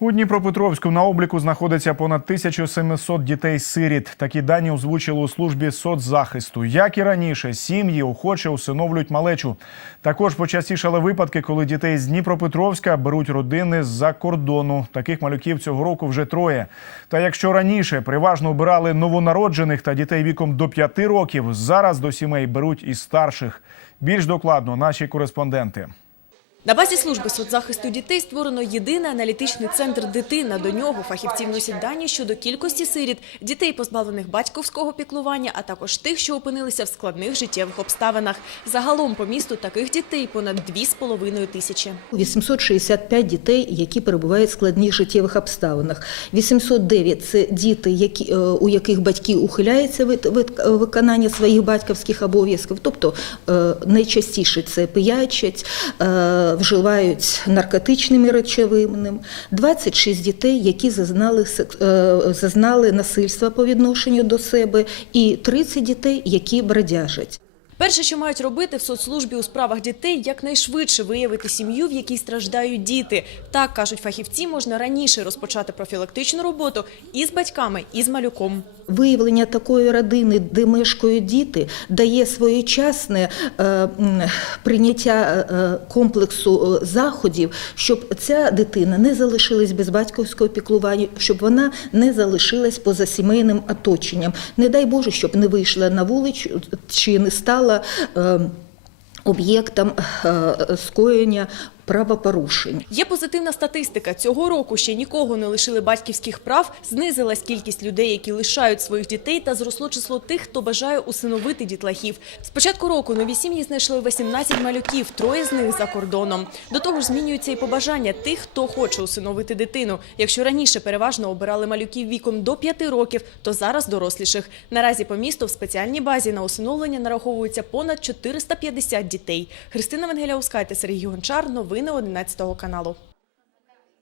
У Дніпропетровську на обліку знаходиться понад 1700 дітей-сиріт. Такі дані озвучили у службі соцзахисту. Як і раніше, сім'ї охоче усиновлюють малечу. Також почастішали випадки, коли дітей з Дніпропетровська беруть родини з-за кордону. Таких малюків цього року вже троє. Та якщо раніше переважно обирали новонароджених та дітей віком до 5 років, зараз до сімей беруть і старших. Більш докладно наші кореспонденти. На базі служби соцзахисту дітей створено єдиний аналітичний центр «Дитина». До нього фахівці вносять дані щодо кількості сиріт, дітей, позбавлених батьківського піклування, а також тих, що опинилися в складних життєвих обставинах. Загалом по місту таких дітей понад 2,5 тисячі. 865 дітей, які перебувають в складних життєвих обставинах. 809 – це діти, які, е, у яких батьки ухиляються від, е, виконання своїх батьківських обов'язків. Тобто е, найчастіше це пиячать, вживають наркотичними речовинами. 26 дітей, які зазнали, е, зазнали насильства по відношенню до себе, і 30 дітей, які бродяжать. Перше, що мають робити в соцслужбі у справах дітей, якнайшвидше виявити сім'ю, в якій страждають діти. Так, кажуть фахівці, можна раніше розпочати профілактичну роботу і з батьками, і з малюком. Виявлення такої родини, де мешкають діти, дає своєчасне е, прийняття е, комплексу е, заходів, щоб ця дитина не залишилась без батьківського піклування, щоб вона не залишилась поза сімейним оточенням. Не дай Боже, щоб не вийшла на вулицю чи не стала е, об'єктом е, скоєння правопорушень. Є позитивна статистика. Цього року ще нікого не лишили батьківських прав, знизилась кількість людей, які лишають своїх дітей, та зросло число тих, хто бажає усиновити дітлахів. З початку року нові сім'ї знайшли 18 малюків, троє з них за кордоном. До того ж, змінюються і побажання тих, хто хоче усиновити дитину. Якщо раніше переважно обирали малюків віком до 5 років, то зараз доросліших. Наразі по місту в спеціальній базі на усиновлення нараховується понад 450 дітей. Христина Венгеляускайте, Сергій Гончар. Новини 11 каналу.